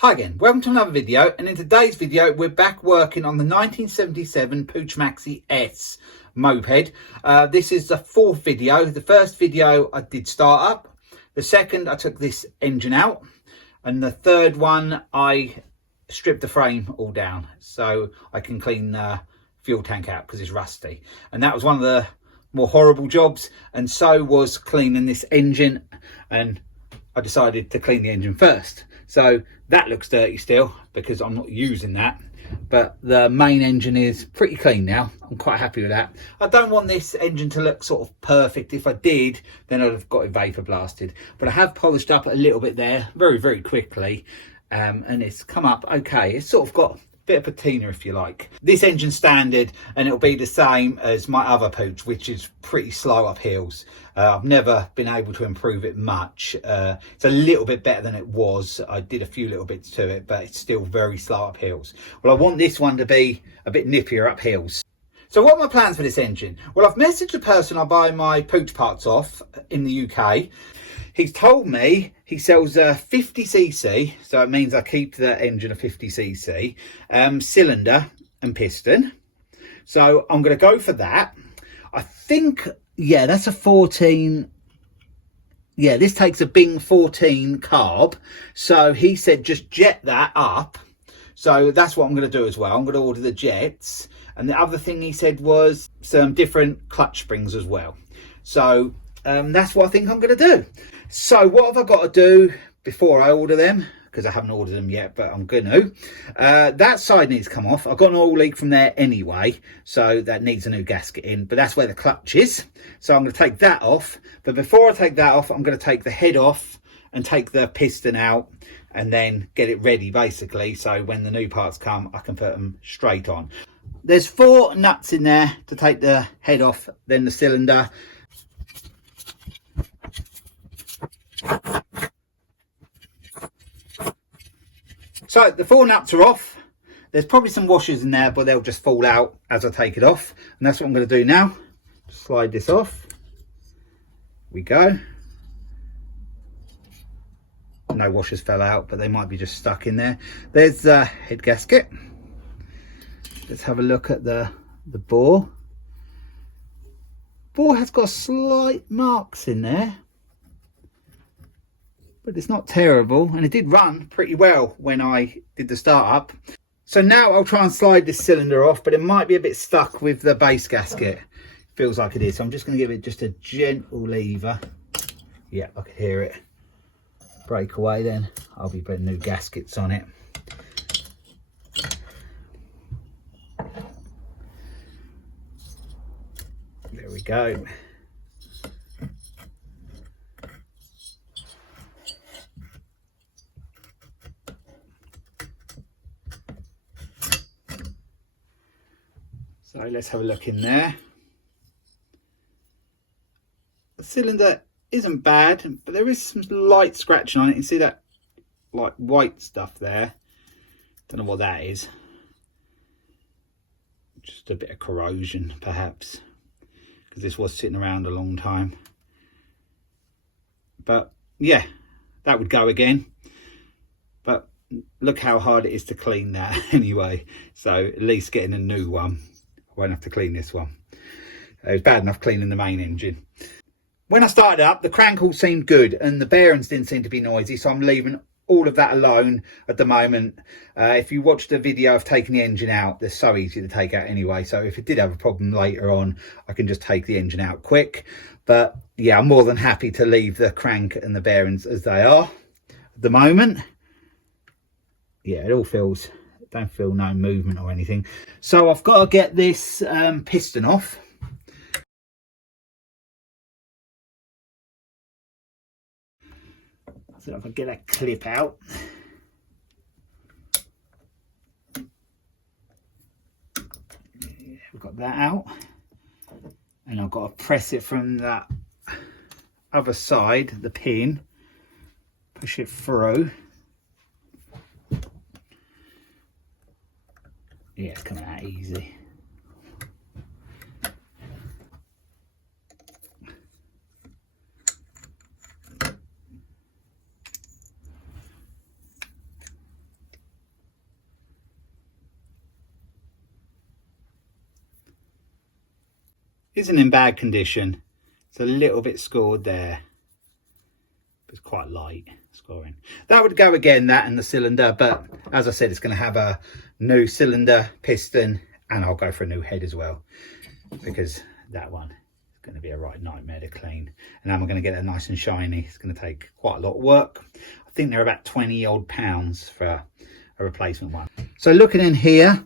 Hi again, welcome to another video, and in today's video we're back working on the 1977 Puch Maxi S moped. This is the fourth video. The first video I did start up, the second I took this engine out, and the third one I stripped the frame all down so I can clean the fuel tank out because it's rusty. And that was one of the more horrible jobs, and so was cleaning this engine, and I decided to clean the engine first. So that looks dirty still because I'm not using that, but the main engine is pretty clean now. I'm quite happy with that. I don't want this engine to look sort of perfect. If I did, then I'd have got it vapor blasted, but I have polished up a little bit there very quickly, and it's come up okay. It's sort of got a bit of patina, if you like. This engine's standard, and it'll be the same as my other Puch, which is pretty slow up hills. I've never been able to improve it much. It's a little bit better than it was. I did a few little bits to it, but it's still very slow up hills. Well, I want this one to be a bit nippier up hills. So what are my plans for this engine? Well, I've messaged the person I buy my Puch parts off in the UK. He's told me he sells a 50cc, so it means I keep the engine a 50cc, cylinder and piston. So I'm going to go for that. I think, yeah, that's a 14. Yeah, this takes a Bing 14 carb. So he said just jet that up. So that's what I'm going to do as well. I'm going to order the jets. And the other thing he said was some different clutch springs as well. So that's what I think I'm going to do. So what have I got to do before I order them? Because I haven't ordered them yet, but I'm going to. That side needs to come off. I've got an oil leak from there anyway, so that needs a new gasket in. But that's where the clutch is. So I'm going to take that off. But before I take that off, I'm going to take the head off and take the piston out and then get it ready, basically. So when the new parts come, I can put them straight on. There's 4 nuts in there to take the head off, then the cylinder. So the 4 nuts are off. There's probably some washers in there, but they'll just fall out as I take it off. And that's what I'm going to do now. Slide this off. We go. No washers fell out, but they might be just stuck in there. There's the head gasket. Let's have a look at the bore. Bore has got slight marks in there, but it's not terrible, and it did run pretty well when I did the start up. So now I'll try and slide this cylinder off, but it might be a bit stuck with the base gasket. Feels like it is, so I'm just going to give it just a gentle lever. Yeah, I could hear it break away. Then I'll be putting new gaskets on it. There we go. So let's have a look in there. The cylinder isn't bad, but there is some light scratching on it. You see that like white stuff there? Don't know what that is. Just a bit of corrosion perhaps, because this was sitting around a long time. But yeah, that would go again. But look how hard it is to clean that anyway. So at least getting a new one. I won't have to clean this one. It was bad enough cleaning the main engine. When I started up, the crank all seemed good and the bearings didn't seem to be noisy, so I'm leaving all of that alone at the moment. If you watched the video of taking the engine out, they're so easy to take out anyway, so if it did have a problem later on, I can just take the engine out quick. But yeah, I'm more than happy to leave the crank and the bearings as they are at the moment. Yeah, it all feels, don't feel no movement or anything. So I've got to get this piston off. So if I get that clip out. Yeah, we've got that out. And I've got to press it from that other side, the pin. Push it through. Yeah, it's coming out easy. Isn't in bad condition. It's a little bit scored there. It's quite light scoring. That would go again, that and the cylinder, but as I said, it's going to have a new cylinder, piston, and I'll go for a new head as well, because that one is going to be a right nightmare to clean. And then we're going to get it nice and shiny. It's going to take quite a lot of work. I think they're about 20 odd pounds for a replacement one. So looking in here,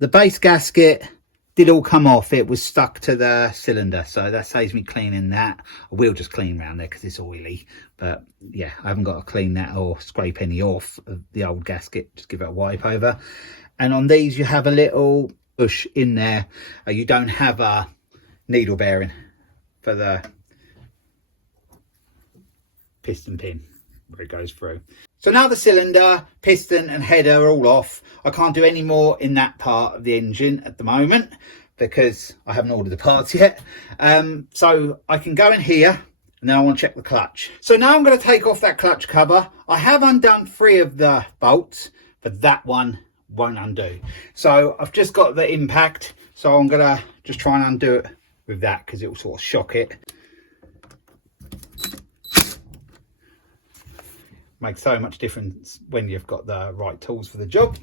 the base gasket did all come off. It was stuck to the cylinder, so that saves me cleaning that. I will just clean around there because it's oily, but yeah, I haven't got to clean that or scrape any off of the old gasket. Just give it a wipe over. And on these you have a little push in there. You don't have a needle bearing for the piston pin where it goes through. So now the cylinder, piston and header are all off. I can't do any more in that part of the engine at the moment because I haven't ordered the parts yet. So I can go in here and then I want to check the clutch. So now I'm going to take off that clutch cover. I have undone 3 of the bolts, but that one won't undo. So I've just got the impact. So I'm going to just try and undo it with that because it will sort of shock it. Makes so much difference when you've got the right tools for the job.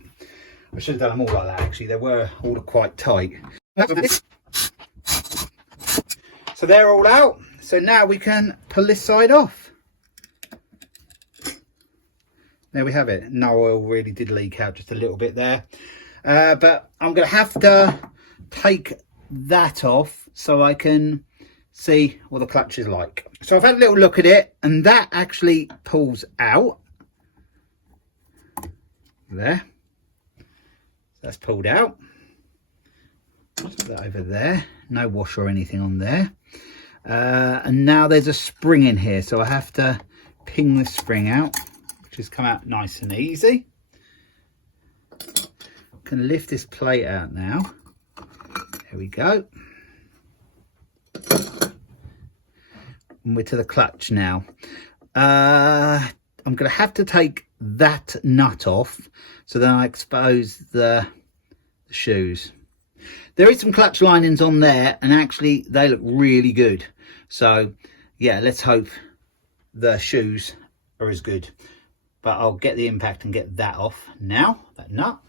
I should have done them all like that actually. They were all quite tight. So they're all out. So now we can pull this side off. There we have it. No oil really did leak out, just a little bit there. But I'm going to have to take that off so I can see what the clutch is like. So I've had a little look at it and that actually pulls out. There. That's pulled out. Put that over there. No wash or anything on there. And now there's a spring in here, so I have to ping the spring out, which has come out nice and easy. Can lift this plate out now. There we go. And we're to the clutch now. I'm going to have to take that nut off so then I expose the shoes. There is some clutch linings on there and actually they look really good. So yeah, let's hope the shoes are as good. But I'll get the impact and get that off now, that nut.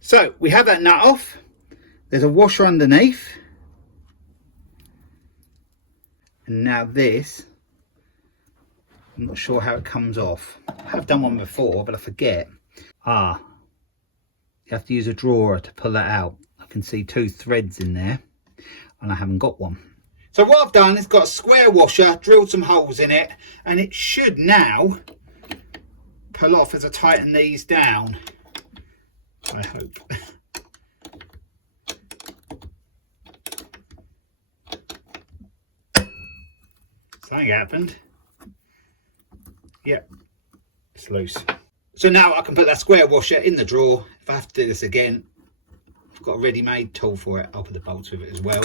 So we have that nut off. There's a washer underneath. And now this, I'm not sure how it comes off. I have done one before, but I forget. You have to use a drawer to pull that out. I can see 2 threads in there and I haven't got one. So what I've done is got a square washer, drilled some holes in it, and it should now pull off as I tighten these down. I hope. Something happened. Yep, it's loose. So now I can put that square washer in the drawer. If I have to do this again, I've got a ready-made tool for it. I'll put the bolts with it as well.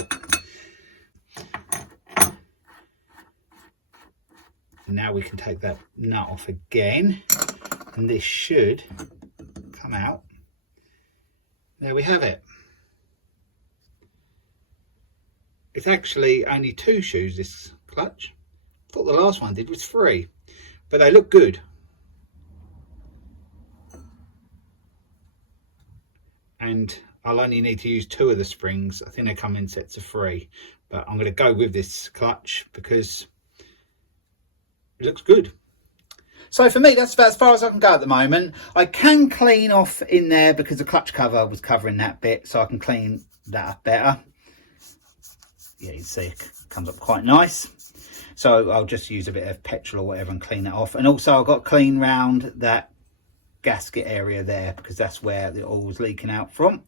And now we can take that nut off again, and this should come out. There we have it. It's actually only 2 shoes, this clutch. I thought the last one did was 3, but they look good. And I'll only need to use 2 of the springs. I think they come in sets of 3, but I'm going to go with this clutch because it looks good. So for me, that's about as far as I can go at the moment. I can clean off in there because the clutch cover was covering that bit, so I can clean that up better. Yeah, you can see it comes up quite nice. So I'll just use a bit of petrol or whatever and clean that off. And also I've got to clean round that gasket area there because that's where the oil was leaking out from.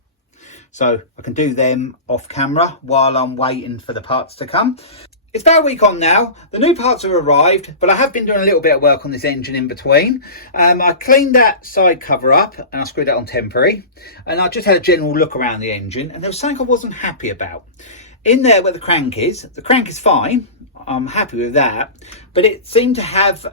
So I can do them off camera while I'm waiting for the parts to come. It's about a week on now. The new parts have arrived, but I have been doing a little bit of work on this engine in between. I cleaned that side cover up and I screwed it on temporary. And I just had a general look around the engine and there was something I wasn't happy about. In there where the crank is fine. I'm happy with that. But it seemed to have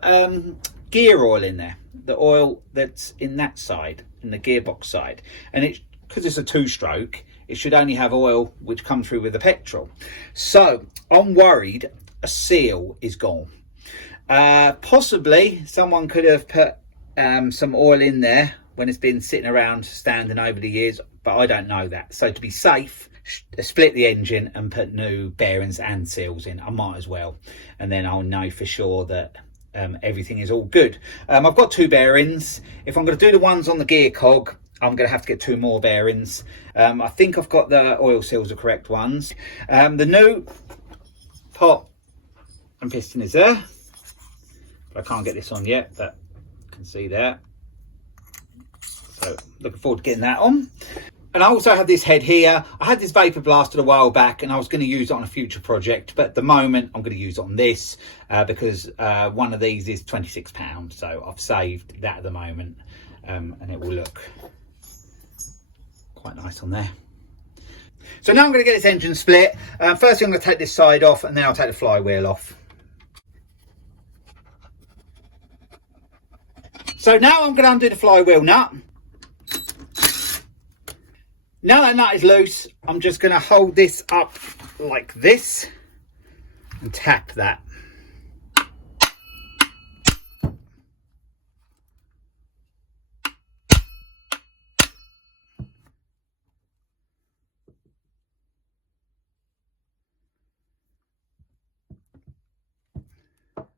gear oil in there. The oil that's in that side. in the gearbox side, and it, because it's a 2-stroke, it should only have oil which comes through with the petrol. So I'm worried a seal is gone. Possibly someone could have put some oil in there when it's been sitting around standing over the years, but I don't know that. So to be safe, split the engine and put new bearings and seals in. I might as well, and then I'll know for sure that everything is all good. I've got 2 bearings. If I'm going to do the ones on the gear cog, I'm going to have to get 2 more bearings. I think I've got the oil seals, the correct ones. The new pot and piston is there, but I can't get this on yet, but you can see there. So looking forward to getting that on. And I also have this head here. I had this vapor blasted a while back and I was going to use it on a future project, but at the moment I'm going to use it on this because one of these is £26, so I've saved that at the moment, and it will look quite nice on there. So now I'm going to get this engine split. Firstly I'm going to take this side off, and then I'll take the flywheel off. So now I'm going to undo the flywheel nut. Now that nut is loose, I'm just going to hold this up like this and tap that.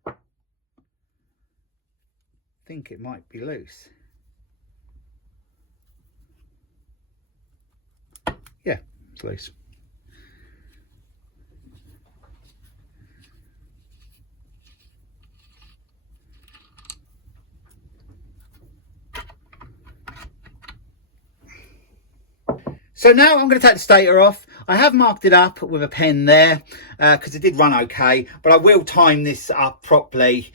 I think it might be loose. Yeah, it's loose. So now I'm going to take the stator off. I have marked it up with a pen there because it did run okay, but I will time this up properly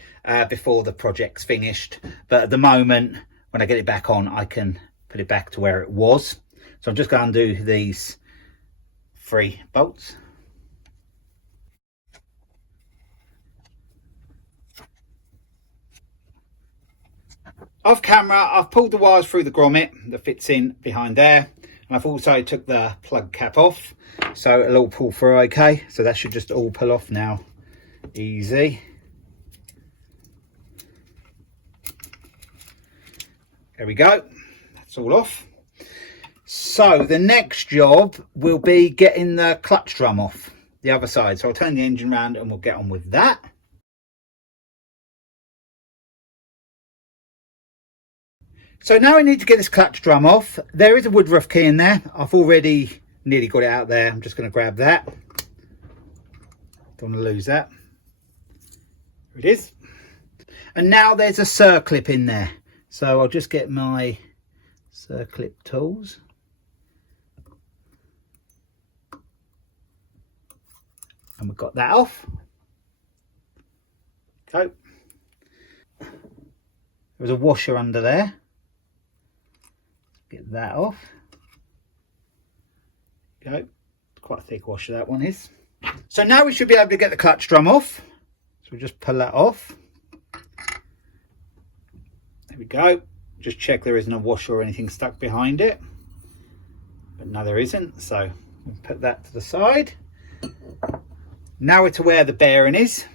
before the project's finished. But at the moment, when I get it back on, I can put it back to where it was. So I'm just going to undo these 3 bolts. Off camera, I've pulled the wires through the grommet that fits in behind there. And I've also took the plug cap off, so it'll all pull through okay. So that should just all pull off now, easy. There we go, that's all off. So the next job will be getting the clutch drum off the other side. So I'll turn the engine around and we'll get on with that. So now I need to get this clutch drum off. There is a Woodruff key in there. I've already nearly got it out there. I'm just going to grab that. Don't want to lose that. There it is. And now there's a circlip in there. So I'll just get my circlip tools. And we've got that off. Okay. There's a washer under there. Get that off. Go. Quite a thick washer that one is. So now we should be able to get the clutch drum off. So we'll just pull that off. There we go. Just check there isn't a washer or anything stuck behind it. But no, there isn't. So we'll put that to the side. Now we're to where the bearing is.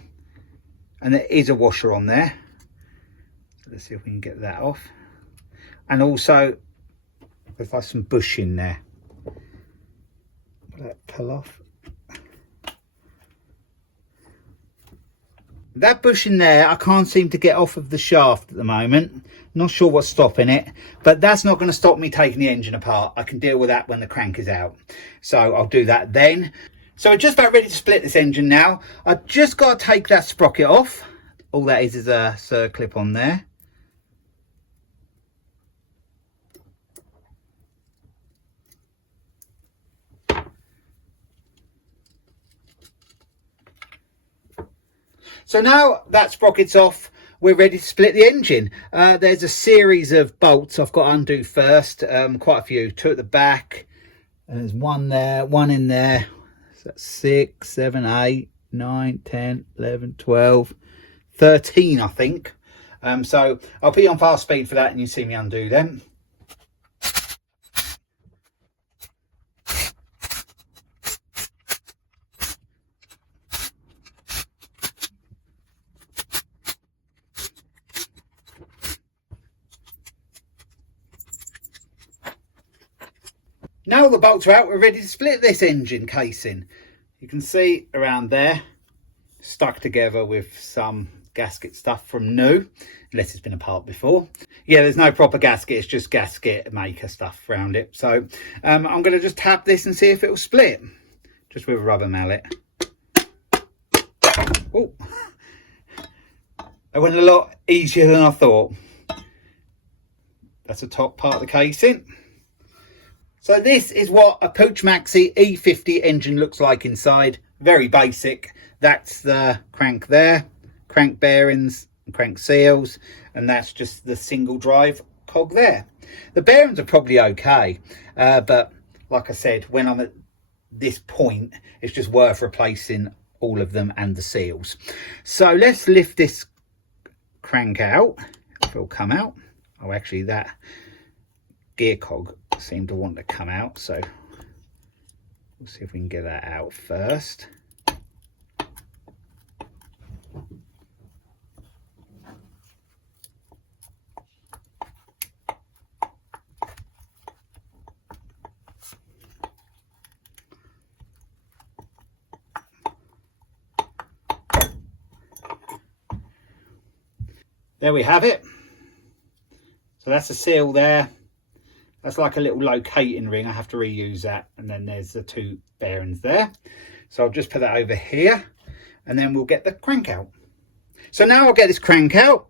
And there is a washer on there. So let's see if we can get that off. And also there's like some bush in there. Will that pull off? That bush in there, I can't seem to get off of the shaft at the moment. Not sure what's stopping it, but that's not going to stop me taking the engine apart. I can deal with that when the crank is out. So I'll do that then. So we're just about ready to split this engine now. I've just got to take that sprocket off. All that is a circlip on there. So now that sprocket's off, we're ready to split the engine. There's a series of bolts I've got to undo first, quite a few. 2 at the back, and there's 1 there, 1 in there. So that's 6, 7, 8, 9, 10, 11, 12, 13 I think. So I'll put you on fast speed for that and you see me undo them. Now all the bolts are out, we're ready to split this engine casing. You can see around there, stuck together with some gasket stuff from new, unless it's been apart before. Yeah, there's no proper gasket, it's just gasket maker stuff around it. So I'm going to just tap this and see if it will split, just with a rubber mallet. Oh, that went a lot easier than I thought. That's the top part of the casing. So this is what a Puch Maxi E50 engine looks like inside. Very basic. That's the crank there, crank bearings and crank seals, and that's just the single drive cog there. The bearings are probably okay, but like I said, when I'm at this point, it's just worth replacing all of them and the seals. So let's lift this crank out, if it'll come out. Oh, actually that gear cog seemed to want to come out, so we'll see if we can get that out first. There we have it. So that's a seal there. That's like a little locating ring. I have to reuse that. And then there's the two bearings there. So I'll just put that over here and then we'll get the crank out. So now I'll get this crank out.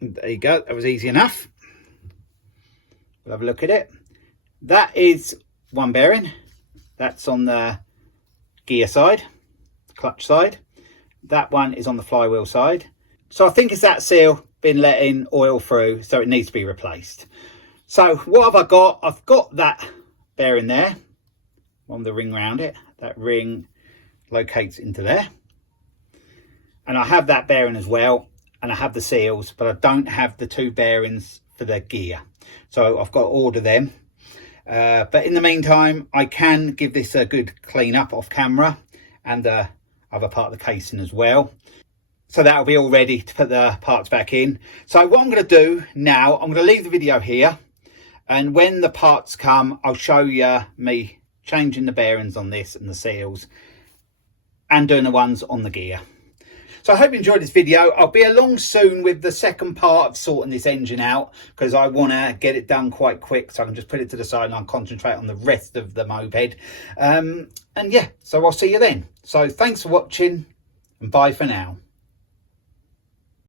There you go. That was easy enough. We'll have a look at it. That is one bearing. That's on the gear side, clutch side. That one is on the flywheel side. So I think it's that seal been letting oil through, so it needs to be replaced. So what have I got? I've got that bearing there on the ring around it. That ring locates into there. And I have that bearing as well, and I have the seals, but I don't have the two bearings for the gear. So I've got to order them. But in the meantime, I can give this a good clean up off camera and the other part of the casing as well. So that'll be all ready to put the parts back in. So what I'm going to do now, I'm going to leave the video here. And when the parts come, I'll show you me changing the bearings on this and the seals and doing the ones on the gear. So I hope you enjoyed this video. I'll be along soon with the second part of sorting this engine out, because I want to get it done quite quick so I can just put it to the side and I'll concentrate on the rest of the moped. And yeah, so I'll see you then. So thanks for watching and bye for now.